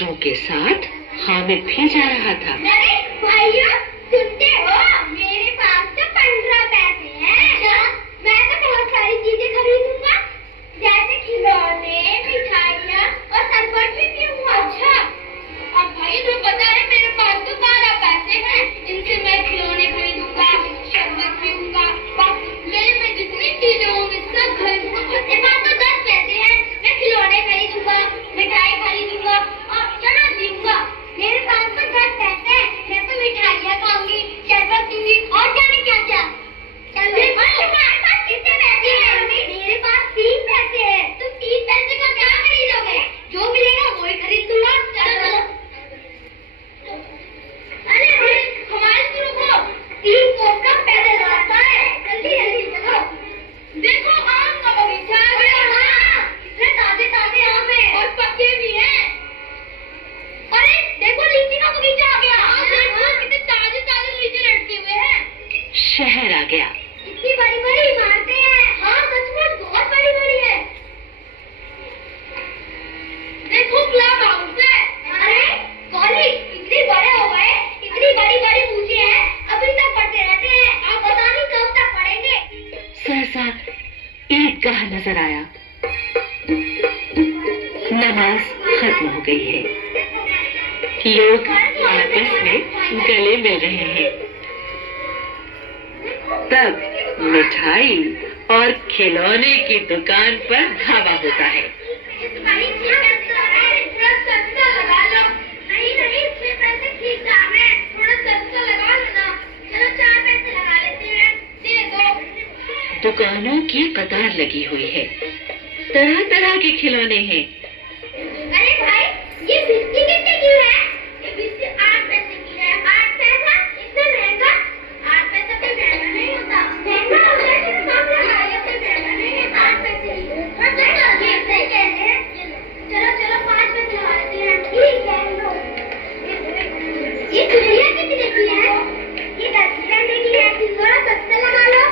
बच्चों के साथ हामिद भी जा रहा था। अरे भाइयों, सुनते हो? मेरे पास तो 15 पैसे हैं। मैं तो बहुत सारी चीजें खरीदूंगा, जैसे खिलौने, मिठाइयाँ और शरबत भी पीऊंगा। अच्छा, अब भाई तो पता है मेरे पास तो 12 पैसे हैं। इनसे मैं खिलौने खरीदूंगा, शरबत पीऊंगा, मेरे में जितनी चीजें होंगी सब खरीदूंगा। मेरे पास तो 10 पैसे हैं। मैं खिलौने खरीदूंगा, मिठाई खरीदूंगा और शरबत पीऊंगा। मेरे पास तो 10 पैसे हैं। मैं तो मिठाइयाँ खाऊंगी, शरबत पीऊंगी और जाने क्या क्या। तुम्हारे पास कितने पैसे हैं? मेरे पास 3 पैसे हैं। तुम 3 पैसे का क्या खरीदोगे? जो मिलेगा वही खरीद लूंगा। चलो अरे हमारे तो रुको, 3 कोस का पैदल रास्ता है। जल्दी जल्दी चलो। देखो आम का बगीचा आ गया। हाँ, इतने ताजे ताजे आम है और पके भी हैं। अरे देखो लीची का बगीचा आ गया। देखो कितने ताजे ताजे लीची लटके हुए हैं। शहर आ गया। इतनी बड़ी बड़ी इमारतें हैं। हाँ सचमुच बहुत बड़ी बड़ी है। देखो क्लब हाउस है। अरे कॉलेज इतने बड़े हो गए, इतनी बड़ी बड़ी पूछे हैं, अभी तक पढ़ते रहते हैं। आप पता नहीं कब तक पढ़ेंगे। सहसा ईदगाह नजर आया। नमाज खत्म हो गई है। लोग आपस में गले मिल रहे हैं। तब मिठाई और खिलौने की दुकान पर धावा होता है। सस्ता लगा लो। नहीं नहीं, 6 पैसे ठीक दाम है, थोड़ा सस्ता लगा लो ना। चलो 4 पैसे लगा लेते हैं, दे दो। दुकानों की कतार लगी हुई है। तरह तरह के खिलौने हैं। अरे भाई, ये बिस्किट कितने की है? ये बिस्किट 8 पैसे की है। 8 पैसा? इतना महंगा? 8 पैसा कोई महंगा नहीं होता। महंगा होता है तो कम लगा, ये कोई महंगा नहीं है। 8 पैसे की। ये सही कह रहे हैं। चलो चलो 5 पैसे लगा लेते हैं। ठीक है लो। ये चुड़िया कितने की है? ये 10 पैसे की है। थोड़ा सस्ता लगा लो।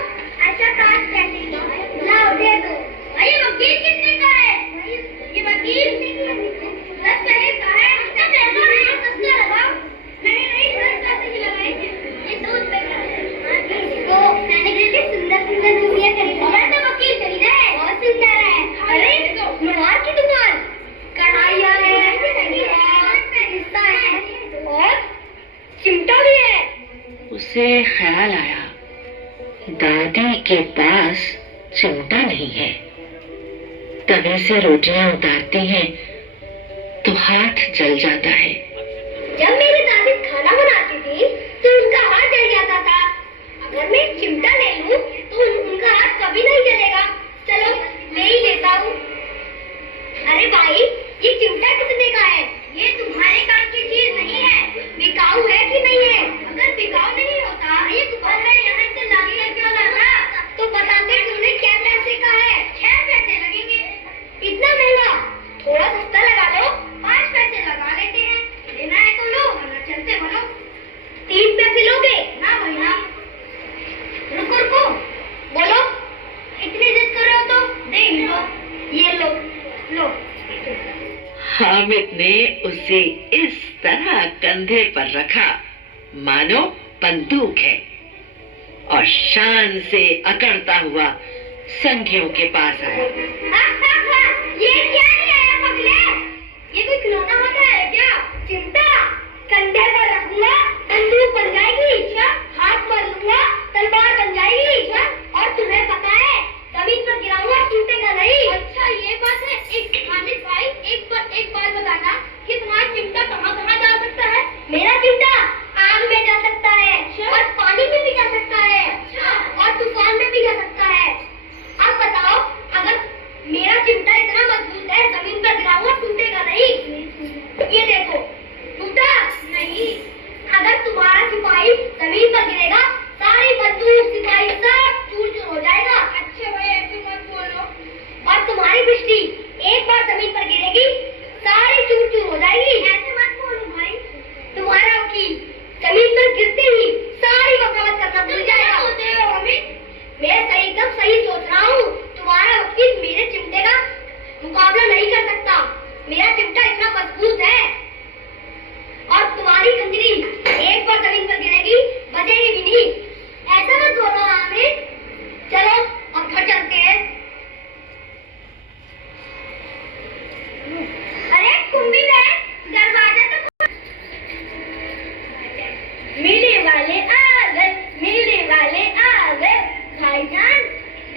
अच्छा 5 पैसे की। लाओ दे दो। भाई वकील कितने का है? ये वकील 10 पैसे का है। इतना महंगा नहीं है, सस्ता लगाओ। नहीं नहीं, 10 पैसे की लगाएंगे। ये 2 रुपए का है। देखो मैंने कितनी सुंदर सुंदर चूड़ियां खरीदी है। तो वकील खरीदा है, बहुत सुंदर है। अरे लोहार की दुकान, कढ़ाइयाँ है, रिश्ता है और चिमटा भी है। उसे ख्याल आया, दादी के पास चिमटा नहीं है। तवे से रोटियां उतारती हैं तो हाथ जल जाता है। जब मेरी दादी खाना बनाती थी तो उनका हाथ जल जाता था। अगर मैं चिमटा ले लूं तो उनका हाथ कभी नहीं जलेगा। चलो ले ही लेता हूँ। अरे भाई, ये चिमटा कितने का है? ये तुम्हारे काम की चीज नहीं है। बिकाऊ है कि नहीं है? अगर बिकाऊ नहीं होता ये दुकानदार यहाँ से लाने क्यों लाता? तो बताते क्यों नहीं क्या पैसे का है? 6 पैसे लगेंगे। इतना महंगा? थोड़ा सस्ता लगा लो। 5 पैसे लगा लेते हैं। लेना है तो लो, वरना चलते बनो। 3 पैसे लोगे ना भैया? रुको रुको, बोलो इतनी जिद कर रहे हो तो दे ही लो। ये लो लो। हामिद ने उसे इस तरह कंधे पर रखा मानो बंदूक है और शान से अकड़ता हुआ संगियों के पास आया। ये क्या है पगले? ये कोई खिलौना होता है क्या? चिमटा कंधे पर रखूंगा, बंदूक बन जाएगी। हाथ मार लूंगा, तलवार बन जाएगी। और तुम्हें पता है जमीन पर गिराऊंगा, टूटेगा नहीं। अच्छा ये बात है। एक हामिद भाई, एक बात बताना कि तुम्हारा चिमटा कहाँ कहाँ जा सकता है? मेरा चिमटा आग में जा सकता है और पानी में भी जा सकता है और तूफान में भी जा सकता है। आप बताओ, अगर मेरा चिमटा इतना मजबूत है, जमीन पर गिराऊंगा टूटेगा नहीं। ये देखो टूटा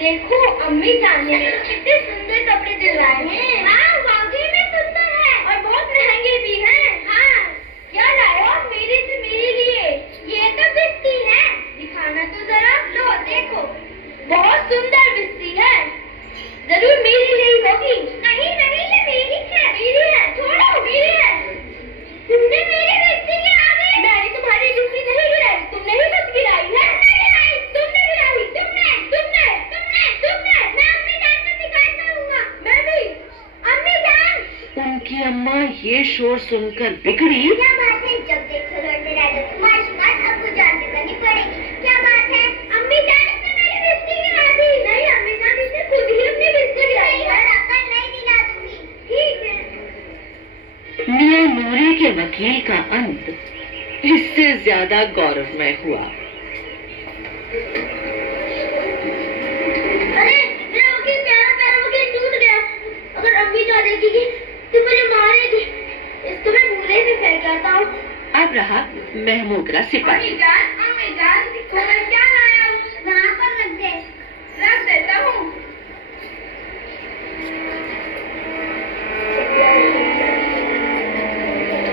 देखो अम्मी जान ने कितने सुंदर कपड़े दिलवाए हैं। हाँ वाकई में सुंदर है और बहुत महंगे भी हैं। हाँ क्या लाए हो मेरे से मेरे लिए? ये तो बिस्ती है, दिखाना तो जरा। लो देखो, बहुत सुंदर बिस्ती है, जरूर मेरे लिए ही होगी। नहीं नहीं ये मेरी है। मेरी है? छोड़ो, मेरी है। तुमने मेरी बिस्ती गिरा दी। मैंने तुम्हारी बिस्ती नहीं गिराई, तुमने ही बस गिराई है। तुमने गिराई, तुमने। मैं अपनी जान से शिकायत करूंगा। मैं भी। अम्मी जान। उनकी अम्मा ये शोर सुनकर बिगड़ी। क्या बात है, जब देखो लड़ते रहते, तुम्हारी शिकायत आपको जान से करनी पड़ेगी। क्या बात है? अम्मी जान इसने मेरी बिस्ती गिरा दी। नहीं अम्मी जान, इसने खुद ही अपनी बिस्ती गिराई है। नहीं दिला दूंगी। ठीक है। मियां नूरे के वकील का अंत इससे ज्यादा गौरवमय हुआ। अरे मेरा वकील, प्यारा वकील टूट गया। अगर अम्मी जान देखेगी तो मुझे मारेगी। इसको मैं मुर्रे से फेंक आता हूँ। अब रहा महमूदरा सिपाही। अम्मी जान देखो मैं क्या लाया हूँ। वहाँ पर रख देता हूँ।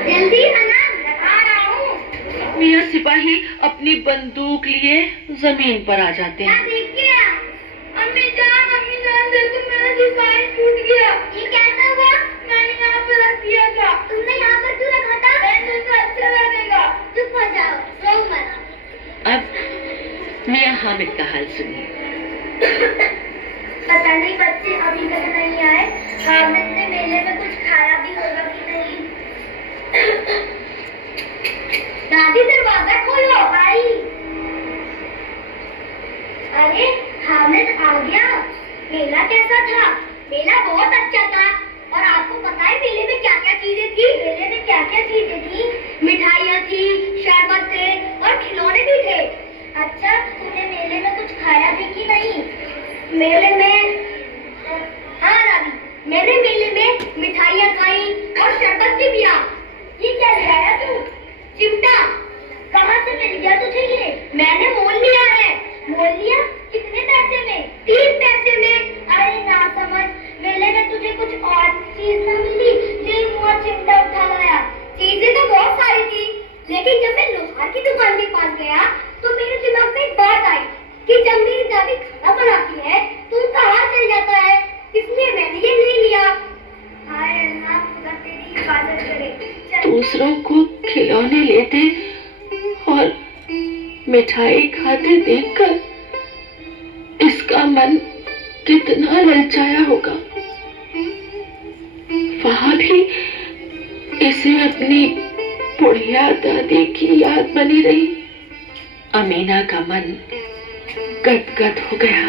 जल्दी है ना, लगा रहा हूँ। मियां सिपाही अपनी बंदूक लिए जमीन पर आ जाते हैं। देखिए अम्मी जान देखो मेरा सिपाही टूट गया। ये कैसा हुआ? मैंने यहाँ पर रख दिया था। तुमने यहाँ पर क्यों रखा था? मैंने सोचा अच्छा लगेगा। चुप हो जाओ, रो मत। अब मियां हामिद का हाल सुनिए। पता नहीं बच्चे अभी तक नहीं आए। हामिद ने मेले में कुछ खाया भी होगा कि नहीं। दादी दरवाजा खोलो भाई। अरे हामिद आ गया। मेला कैसा था? मेला बहुत अच्छा था। और आपको पता है मेले में क्या क्या चीजें थी? मेले में क्या क्या चीजें थी? मिठाइयाँ थी, शरबत थे और खिलौने भी थे। अच्छा तूने मेले में कुछ खाया भी कि नहीं? मेले में हाँ दादी, मैंने मेले में मिठाइयाँ खाई और शरबत भी पिया। ये क्या ले आया तू? चिमटा। कहाँ से मिल गया तुझे ये? मैंने मोल लिया है। मोल लिया? कितने पैसे में? 3 पैसे में। अरे ना समझ, मेले में तुझे कुछ और चीज ना मिली जो मुआ चिमटा उठा लाया। चीजें तो बहुत सारी थी, लेकिन जब मैं लोहार की दुकान के पास गया तो मेरे दिमाग में एक बात आई कि जब मेरी दादी खाना बनाती है तो कहाँ चल जाता है, इसलिए मैंने ये ले लिया। हाय अल्लाह, खुदा तेरी हिफाजत करे। दूसरों को खिलौने लेते और मिठाई खाते देखकर इसका मन कितना ललचाया होगा। वहां भी इसे अपनी बुढ़िया दादी की याद बनी रही। अमीना का मन गदगद हो गया।